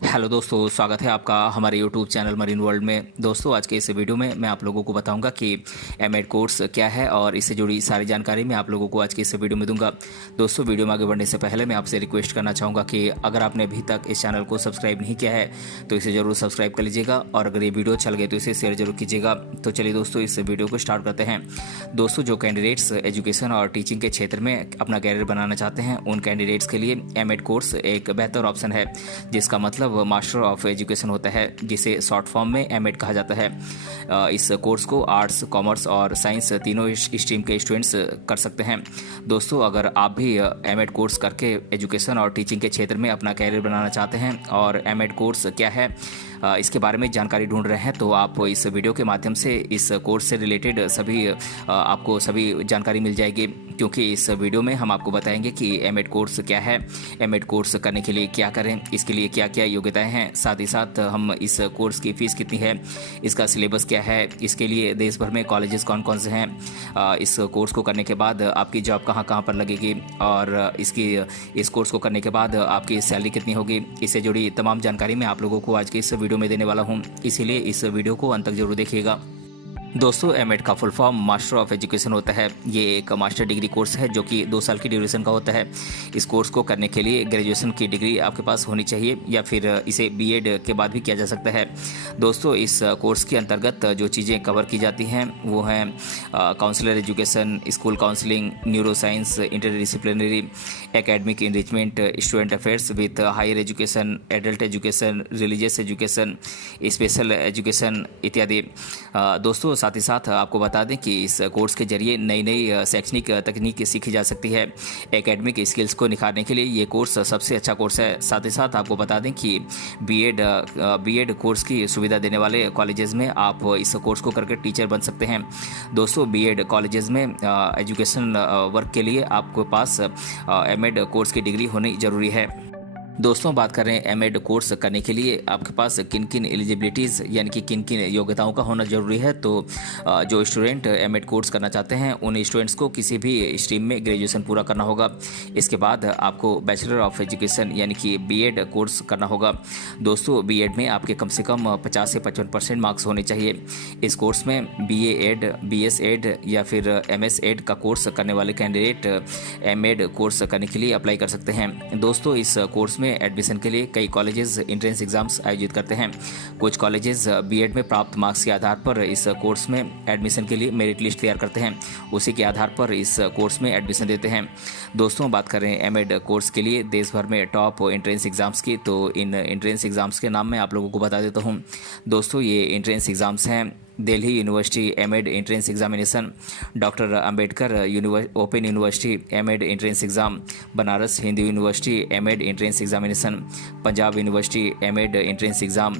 Hello दोस्तों, स्वागत है आपका हमारे यूट्यूब चैनल मरीन वर्ल्ड में। दोस्तों, आज के इस वीडियो में मैं आप लोगों को बताऊंगा कि एमएड कोर्स क्या है और इससे जुड़ी सारी जानकारी मैं आप लोगों को आज के इस वीडियो में दूंगा। दोस्तों, वीडियो में आगे बढ़ने से पहले मैं आपसे रिक्वेस्ट करना चाहूँगा कि अगर आपने अभी तक इस चैनल को सब्सक्राइब नहीं किया है तो इसे ज़रूर सब्सक्राइब कर लीजिएगा और अगर ये वीडियो अच्छा लगे तो इसे शेयर जरूर कीजिएगा। तो चलिए दोस्तों, इस वीडियो को स्टार्ट करते हैं। दोस्तों, जो कैंडिडेट्स एजुकेशन और टीचिंग के क्षेत्र में अपना कैरियर बनाना चाहते हैं उन कैंडिडेट्स के लिए एमएड कोर्स एक बेहतर ऑप्शन है, जिसका मतलब मास्टर ऑफ एजुकेशन होता है, जिसे शॉर्ट फॉर्म में एमएड कहा जाता है। इस कोर्स को आर्ट्स, कॉमर्स और साइंस तीनों स्ट्रीम के स्टूडेंट्स कर सकते हैं। दोस्तों, अगर आप भी एमएड कोर्स करके एजुकेशन और टीचिंग के क्षेत्र में अपना कैरियर बनाना चाहते हैं और एमएड कोर्स क्या है इसके बारे में जानकारी ढूंढ रहे हैं तो आप इस वीडियो के माध्यम से इस कोर्स से रिलेटेड आपको सभी जानकारी मिल जाएगी, क्योंकि इस वीडियो में हम आपको बताएंगे कि एमएड कोर्स क्या है, एमएड कोर्स करने के लिए क्या करें, इसके लिए क्या क्या योग्यताएं हैं, साथ ही साथ हम इस कोर्स की फ़ीस कितनी है, इसका सिलेबस क्या है, इसके लिए देश भर में कॉलेजेस कौन कौन से हैं, इस कोर्स को करने के बाद आपकी जॉब कहाँ कहाँ पर लगेगी और इस कोर्स को करने के बाद आपकी सैलरी कितनी होगी, इससे जुड़ी तमाम जानकारी मैं आप लोगों को आज के इस वीडियो में देने वाला हूं, इसीलिए इस वीडियो को अंत तक जरूर देखिएगा। दोस्तों, एमएड का full form master of education होता है। ये एक मास्टर डिग्री कोर्स है जो कि 2 साल की ड्यूरेशन का होता है। इस कोर्स को करने के लिए ग्रेजुएशन की डिग्री आपके पास होनी चाहिए या फिर इसे बीएड के बाद भी किया जा सकता है। दोस्तों, इस कोर्स के अंतर्गत जो चीज़ें कवर की जाती हैं वो हैं counsellor education, school counselling, neuroscience, interdisciplinary, academic enrichment, student affairs with higher education, adult education, religious education, special education इत्यादि। दोस्तों, साथ ही साथ आपको बता दें कि इस कोर्स के जरिए नई नई शैक्षणिक तकनीक सीखी जा सकती है। एकेडमिक स्किल्स को निखारने के लिए ये कोर्स सबसे अच्छा कोर्स है। साथ ही साथ आपको बता दें कि बीएड कोर्स की सुविधा देने वाले कॉलेजेस में आप इस कोर्स को करके टीचर बन सकते हैं। दोस्तों, बीएड कॉलेजेस में एजुकेशन वर्क के लिए आपके पास एमएड कोर्स की डिग्री होनी जरूरी है। दोस्तों, बात करें एमएड कोर्स करने के लिए आपके पास किन किन एलिजिबिलिटीज़ यानी कि किन किन योग्यताओं का होना जरूरी है, तो जो स्टूडेंट एमएड कोर्स करना चाहते हैं उन स्टूडेंट्स को किसी भी स्ट्रीम में ग्रेजुएशन पूरा करना होगा। इसके बाद आपको बैचलर ऑफ एजुकेशन यानी कि बीएड कोर्स करना होगा। दोस्तों, बीएड में आपके कम से कम 50 से 55% मार्क्स होने चाहिए। इस कोर्स में बीए एड, बीएस एड या फिर एमएस एड का कोर्स करने वाले कैंडिडेट एमएड कोर्स करने के लिए अप्लाई कर सकते हैं। दोस्तों, इस कोर्स में एडमिशन के लिए कई कॉलेजेस एंट्रेंस एग्जाम्स आयोजित करते हैं। कुछ कॉलेजेस बीएड में प्राप्त मार्क्स के आधार पर इस कोर्स में एडमिशन के लिए मेरिट लिस्ट तैयार करते हैं, उसी के आधार पर इस कोर्स में एडमिशन देते हैं। दोस्तों, बात करें एमएड कोर्स के लिए देश भर में टॉप एंट्रेंस एग्जाम्स की, तो इन एंट्रेंस एग्जाम्स के नाम मैं आप लोगों को बता देता हूँ। दोस्तों, ये एंट्रेंस एग्जाम्स हैं Delhi university MEd entrance examination, doctor Ambedkar open university MEd entrance exam, Banaras Hindu university MEd entrance examination, Punjab university MEd entrance exam,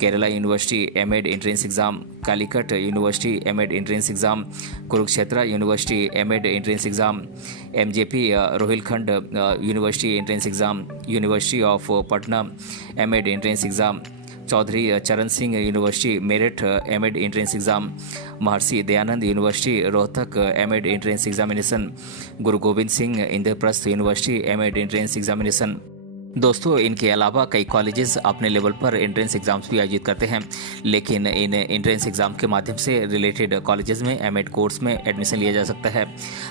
Kerala university MEd entrance exam, Calicut university MEd entrance exam, Kurukshetra university MEd entrance exam, MJP Rohilkhand university entrance exam, university of Patna MEd entrance exam, Chaudhary Charan Singh university Meerut MEd entrance exam, Maharshi Dayanand university Rohtak MEd entrance examination, Guru Govind Singh Indraprastha university MEd entrance examination. दोस्तों, इनके अलावा कई colleges अपने level पर entrance exams भी आयोजित करते हैं, लेकिन इन एंट्रेंस एग्जाम के माध्यम से रिलेटेड कॉलेजेस में एमएड कोर्स में एडमिशन लिया जा सकता है।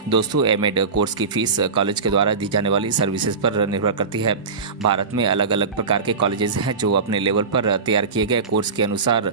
दोस्तों, एमएड कोर्स की फीस कॉलेज के द्वारा दी जाने वाली सर्विसेज पर निर्भर करती है। भारत में अलग अलग प्रकार के कॉलेजेस हैं जो अपने लेवल पर तैयार किए गए कोर्स के अनुसार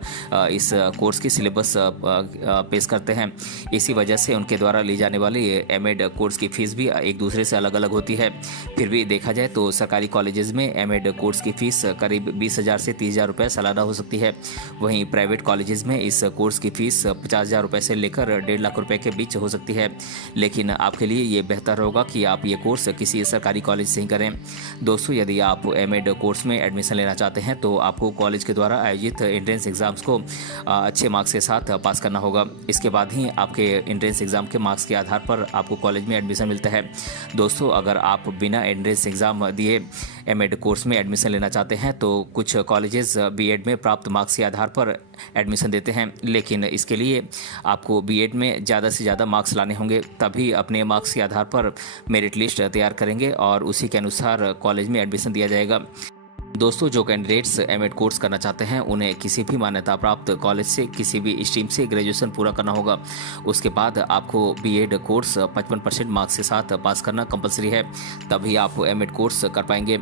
इस कोर्स की सिलेबस पेश करते हैं। इसी वजह से उनके द्वारा ली जाने वाली एमएड कोर्स की फीस भी एक दूसरे से अलग अलग होती है। फिर भी देखा जाए तो सरकारी कॉलेजेस में एमएड कोर्स की फीस करीब 20,000 से 30,000 रुपये सालाना हो सकती है। वहीं प्राइवेट कॉलेजेस में इस कोर्स की फीस 50,000 रुपये से लेकर 1.5 लाख रुपए के बीच हो सकती है। लेकिन आपके लिए ये बेहतर होगा कि आप ये कोर्स किसी सरकारी कॉलेज से ही करें। दोस्तों, यदि आप एमएड कोर्स में एडमिशन लेना चाहते हैं तो आपको कॉलेज के द्वारा आयोजित एंट्रेंस एग्जाम्स को अच्छे मार्क्स के साथ पास करना होगा। इसके बाद ही आपके एंट्रेंस एग्जाम के मार्क्स के आधार पर आपको कॉलेज में एडमिशन मिलता है। दोस्तों, अगर आप बिना एंट्रेंस एग्जाम दिए एमएड कोर्स में एडमिशन लेना चाहते हैं तो कुछ कॉलेजेस बीएड में प्राप्त मार्क्स के आधार पर एडमिशन देते हैं, लेकिन इसके लिए आपको बीएड में ज़्यादा से ज़्यादा मार्क्स लाने होंगे, तभी अपने मार्क्स के आधार पर मेरिट लिस्ट तैयार करेंगे और उसी के अनुसार कॉलेज में एडमिशन दिया जाएगा। दोस्तों जो कैंडिडेट्स एमएड कोर्स करना चाहते हैं उन्हें किसी भी मान्यता प्राप्त कॉलेज से किसी भी स्ट्रीम से ग्रेजुएशन पूरा करना होगा। उसके बाद आपको बीएड कोर्स 55% मार्क्स के साथ पास करना कंपलसरी है, तभी आप एमएड कोर्स कर पाएंगे।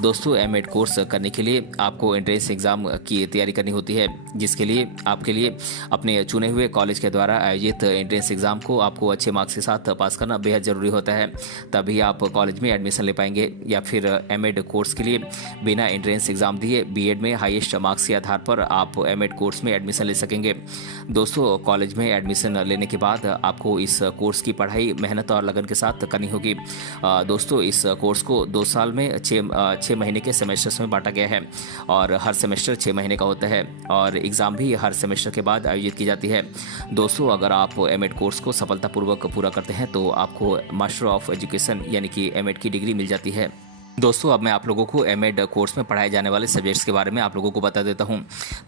दोस्तों एमएड कोर्स करने के लिए आपको एंट्रेंस एग्ज़ाम की तैयारी करनी होती है, जिसके लिए आपके लिए अपने चुने हुए कॉलेज के द्वारा आयोजित एंट्रेंस एग्ज़ाम को आपको अच्छे मार्क्स के साथ पास करना बेहद ज़रूरी होता है, तभी आप कॉलेज में एडमिशन ले पाएंगे। या फिर एमएड कोर्स के लिए बिना एंट्रेंस एग्ज़ाम दिए बीएड में हाईएस्ट मार्क्स के आधार पर आप एमएड कोर्स में एडमिशन ले सकेंगे। दोस्तों कॉलेज में एडमिशन लेने के बाद आपको इस कोर्स की पढ़ाई मेहनत और लगन के साथ करनी होगी। दोस्तों इस कोर्स को 2 साल में 6 महीने के सेमेस्टर्स में बांटा गया है और हर सेमेस्टर 6 महीने का होता है और एग्ज़ाम भी हर सेमेस्टर के बाद आयोजित की जाती है। दोस्तों अगर आप एमएड कोर्स को सफलतापूर्वक पूरा करते हैं तो आपको मास्टर ऑफ एजुकेशन यानी कि एमएड की डिग्री मिल जाती है। दोस्तों अब मैं आप लोगों को एमएड कोर्स में पढ़ाए जाने वाले सब्जेक्ट्स के बारे में आप लोगों को बता देता हूं।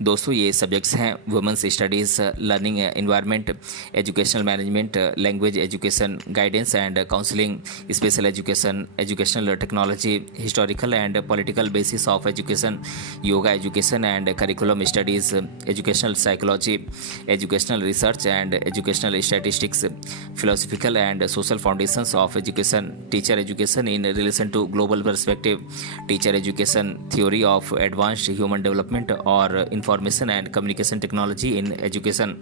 दोस्तों ये सब्जेक्ट्स हैं women's studies, learning environment, educational management, language education, guidance and counselling, special education, educational technology, historical and political basis of education, yoga education and curriculum studies, educational psychology, educational research and educational statistics, philosophical and social foundations of education, teacher education in relation to global perspective, teacher education, theory of advanced human development और information and communication technology in education.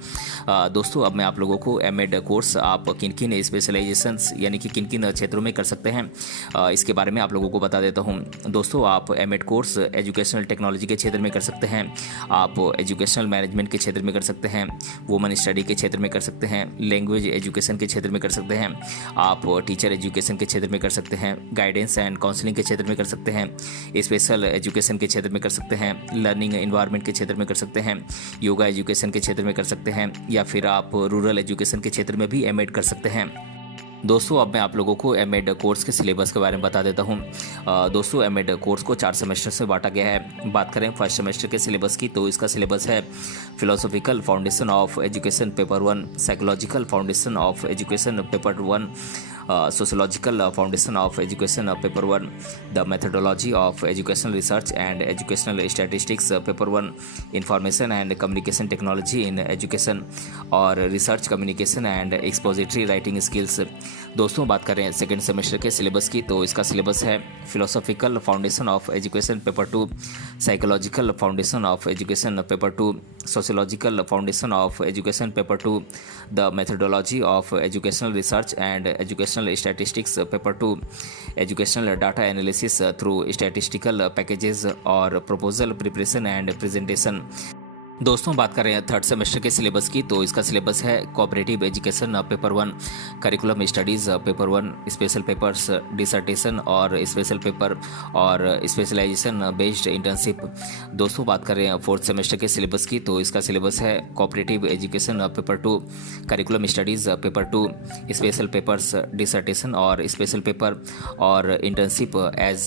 दोस्तों अब मैं आप लोगों को MEd course आप किन किन स्पेशलाइजेशंस यानी कि किन किन क्षेत्रों में कर सकते हैं इसके बारे में आप लोगों को बता देता हूं। दोस्तों आप एमएड कोर्स एजुकेशनल टेक्नोलॉजी के क्षेत्र में कर सकते हैं, आप एजुकेशनल मैनेजमेंट के क्षेत्र में कर सकते हैं, वुमेन स्टडी के क्षेत्र में कर सकते हैं, लैंग्वेज एजुकेशन के क्षेत्र में कर सकते हैं, आप टीचर एजुकेशन के क्षेत्र में कर सकते हैं, गाइडेंस एंड काउंसलिंग के क्षेत्र में कर सकते हैं, स्पेशल एजुकेशन के क्षेत्र में कर सकते हैं, लर्निंग एनवायरनमेंट के क्षेत्र में कर सकते हैं, योगा एजुकेशन के क्षेत्र में कर सकते हैं, या फिर आप रूरल एजुकेशन के क्षेत्र में भी एमएड कर सकते हैं। दोस्तों अब मैं आप लोगों को एमएड कोर्स के सिलेबस के बारे में बता देता हूं। दोस्तों एमएड कोर्स को 4 सेमेस्टर से बांटा गया है। बात करें फर्स्ट सेमेस्टर के सिलेबस की तो इसका सिलेबस है philosophical foundation of education paper 1, psychological foundation of education paper 1, sociological foundation of education paper 1, the methodology of educational research and educational statistics paper 1, information and communication technology in education और research communication and expository writing skills. दोस्तों बात करें second semester के syllabus की तो इसका syllabus है philosophical foundation of education paper 2, psychological foundation of education paper 2, sociological foundation of education paper 2, the methodology of educational research and educational statistics paper 2, educational data analysis through statistical packages और proposal preparation and presentation. दोस्तों बात करें third semester के syllabus की तो इसका syllabus है cooperative education paper 1, curriculum studies paper 1, special papers, dissertation और स्पेशल पेपर और स्पेशलाइजेशन बेस्ड इंटर्नशिप। दोस्तों बात करें फोर्थ सेमेस्टर के सिलेबस की तो इसका सिलेबस है cooperative education paper 2, curriculum studies paper 2, special papers, dissertation और स्पेशल पेपर और internship as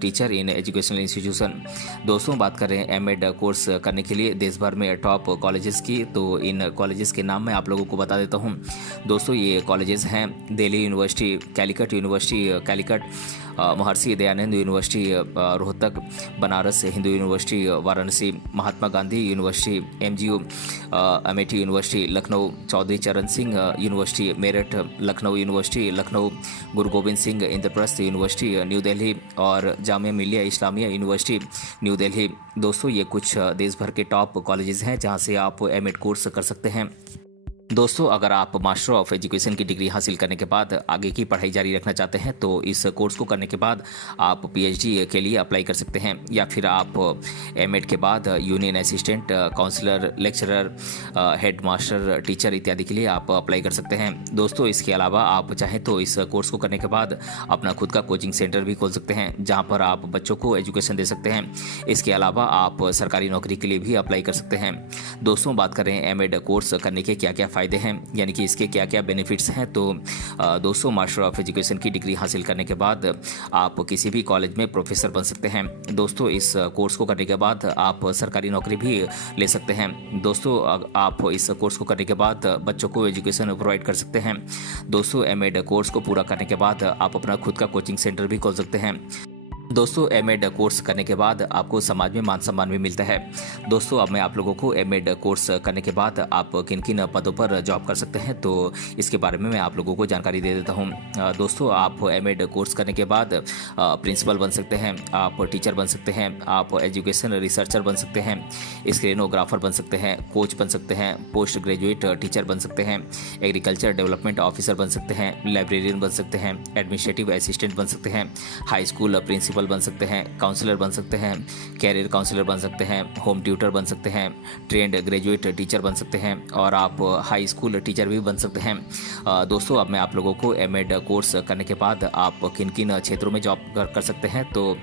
teacher in educational institution. दोस्तों बात करें एमएड कोर्स करने के लिए देश भर में टॉप कॉलेजेस की तो इन कॉलेजेस के नाम मैं आप लोगों को बता देता हूं। दोस्तों ये कॉलेजेस हैं दिल्ली यूनिवर्सिटी, कैलिकट यूनिवर्सिटी कैलिकट, महर्षि Dayanand university Rohtak, Banaras Hindu university Varanasi, Mahatma Gandhi university एमजीयू, Amethi university Lucknow, Chaudhary Charan Singh university Meerut, Lucknow university Lucknow, गुरु गोविंद सिंह इंद्रप्रस्थ यूनिवर्सिटी न्यू दिल्ली और जामिया मिलिया इस्लामिया यूनिवर्सिटी न्यू दिल्ली। दोस्तों ये कुछ देश भर के टॉप कॉलेजेस हैं जहां से आप एमएड कोर्स कर सकते हैं। दोस्तों अगर आप मास्टर ऑफ एजुकेशन की डिग्री हासिल करने के बाद आगे की पढ़ाई जारी रखना चाहते हैं तो इस कोर्स को करने के बाद आप पीएचडी के लिए अप्लाई कर सकते हैं, या फिर आप एमएड के बाद union assistant, counsellor, lecturer, headmaster, teacher इत्यादि के लिए आप अप्लाई कर सकते हैं। दोस्तों इसके अलावा आप चाहें तो इस कोर्स को करने के बाद अपना खुद का कोचिंग सेंटर भी खोल सकते हैं जहाँ पर आप बच्चों को एजुकेशन दे सकते हैं। इसके अलावा आप सरकारी नौकरी के लिए भी अप्लाई कर सकते हैं। दोस्तों बात करें एमएड कोर्स करने के क्या क्या फ़ायदे हैं यानी कि इसके क्या क्या बेनिफिट्स हैं तो दोस्तों मास्टर ऑफ एजुकेशन की डिग्री हासिल करने के बाद आप किसी भी कॉलेज में प्रोफेसर बन सकते हैं। दोस्तों इस कोर्स को करने के बाद आप सरकारी नौकरी भी ले सकते हैं। दोस्तों आप इस कोर्स को करने के बाद बच्चों को एजुकेशन प्रोवाइड कर सकते हैं। दोस्तों एमएड कोर्स को पूरा करने के बाद आप अपना खुद का कोचिंग सेंटर भी खोल सकते हैं। दोस्तों एमएड कोर्स करने के बाद आपको समाज में मान सम्मान भी मिलता है। दोस्तों अब मैं आप लोगों को एमएड कोर्स करने के बाद आप किन किन पदों पर जॉब कर सकते हैं तो इसके बारे में मैं आप लोगों को जानकारी दे देता हूं। दोस्तों आप एमएड कोर्स करने के बाद प्रिंसिपल बन सकते हैं, आप टीचर बन सकते हैं, आप एजुकेशन रिसर्चर बन सकते हैं, स्टेनोग्राफर बन सकते हैं, कोच बन सकते हैं, पोस्ट ग्रेजुएट टीचर बन सकते हैं, एग्रीकल्चर डेवलपमेंट ऑफिसर बन सकते हैं, लाइब्रेरियन बन सकते हैं, एडमिनिस्ट्रेटिव असिस्टेंट बन सकते हैं, हाई स्कूल प्रिंसिपल बन सकते हैं, काउंसलर बन सकते हैं, कैरियर काउंसलर बन सकते हैं, होम ट्यूटर बन सकते हैं, ट्रेंड ग्रेजुएट टीचर बन सकते हैं और आप हाई स्कूल टीचर भी बन सकते हैं। दोस्तों अब मैं आप लोगों को एमएड कोर्स करने के बाद आप किन किन क्षेत्रों में जॉब कर सकते हैं तो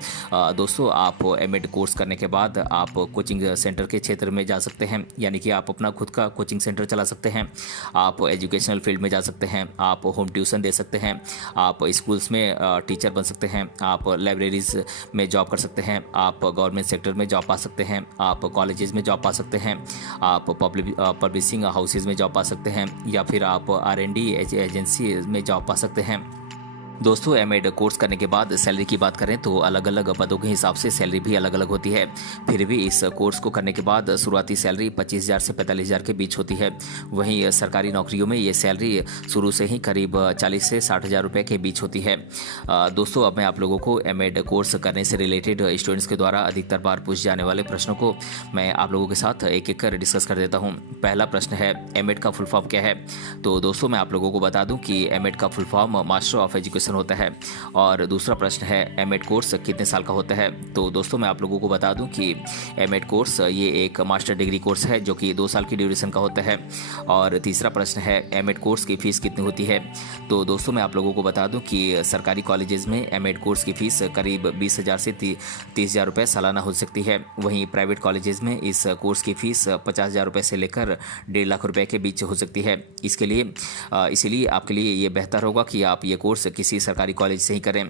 दोस्तों आप एमएड कोर्स करने के बाद आप कोचिंग सेंटर के क्षेत्र में जा सकते हैं, यानी कि आप अपना खुद का कोचिंग सेंटर चला सकते हैं, आप एजुकेशनल फील्ड में जा सकते हैं, आप होम ट्यूशन दे सकते हैं, आप स्कूल्स में टीचर बन सकते हैं, आप लाइब्रेरीज में जॉब कर सकते हैं, आप गवर्नमेंट सेक्टर में जॉब पा सकते हैं, आप कॉलेजेस में जॉब पा सकते हैं, आप पब्लिशिंग हाउसेज में जॉब पा सकते हैं या फिर आप R&D एजेंसी में जॉब पा सकते हैं। दोस्तों एमएड कोर्स करने के बाद सैलरी की बात करें तो अलग अलग पदों के हिसाब से सैलरी भी अलग अलग होती है। फिर भी इस कोर्स को करने के बाद शुरुआती सैलरी 25,000 से 45,000 के बीच होती है। वहीं सरकारी नौकरियों में ये सैलरी शुरू से ही करीब 40 से 60,000 रुपये के बीच होती है। दोस्तों अब मैं आप लोगों को एमएड कोर्स करने से रिलेटेड स्टूडेंट्स के द्वारा अधिकतर बार पूछे जाने वाले प्रश्नों को मैं आप लोगों के साथ एक एक कर डिस्कस कर देता हूँ। पहला प्रश्न है एमएड का फुल फॉर्म क्या है। तो दोस्तों मैं आप लोगों को बता दूँ कि एमएड का full form master of education होता है। और दूसरा प्रश्न है एमएड कोर्स कितने साल का होता है। तो दोस्तों मैं आप लोगों को बता दूं कि एमएड कोर्स ये एक मास्टर डिग्री कोर्स है जो कि 2 साल की ड्यूरेशन का होता है। और तीसरा प्रश्न है एमएड कोर्स की फ़ीस कितनी होती है। तो दोस्तों मैं आप लोगों को बता दूं कि सरकारी कॉलेजेस में एमएड कोर्स की फ़ीस करीब 20,000 से 30,000 रुपये सालाना हो सकती है। वहीं प्राइवेट कॉलेजेस में इस कोर्स की फ़ीस 50,000 रुपये से लेकर 1.5 लाख रुपये के बीच हो सकती है। इसीलिए आपके लिए ये बेहतर होगा कि आप ये कोर्स किसी सरकारी कॉलेज से ही करें।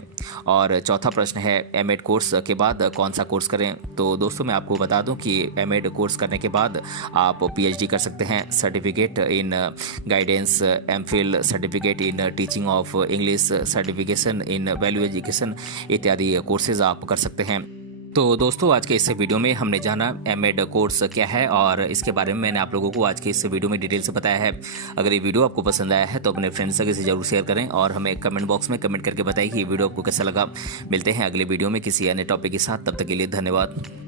और चौथा प्रश्न है एमएड कोर्स के बाद कौन सा कोर्स करें। तो दोस्तों मैं आपको बता दूं कि एमएड कोर्स करने के बाद आप पीएचडी कर सकते हैं, certificate in guidance, MPhil, certificate in teaching of English, certification in value education इत्यादि कोर्सेज आप कर सकते हैं। तो दोस्तों आज के इस वीडियो में हमने जाना एमएड कोर्स क्या है और इसके बारे में मैंने आप लोगों को आज के इस वीडियो में डिटेल से बताया है। अगर ये वीडियो आपको पसंद आया है तो अपने फ्रेंड्स से जरूर शेयर करें और हमें कमेंट बॉक्स में कमेंट करके बताइए कि वीडियो आपको कैसा लगा। मिलते हैं अगले वीडियो में किसी अन्य टॉपिक के साथ, तब तक के लिए धन्यवाद।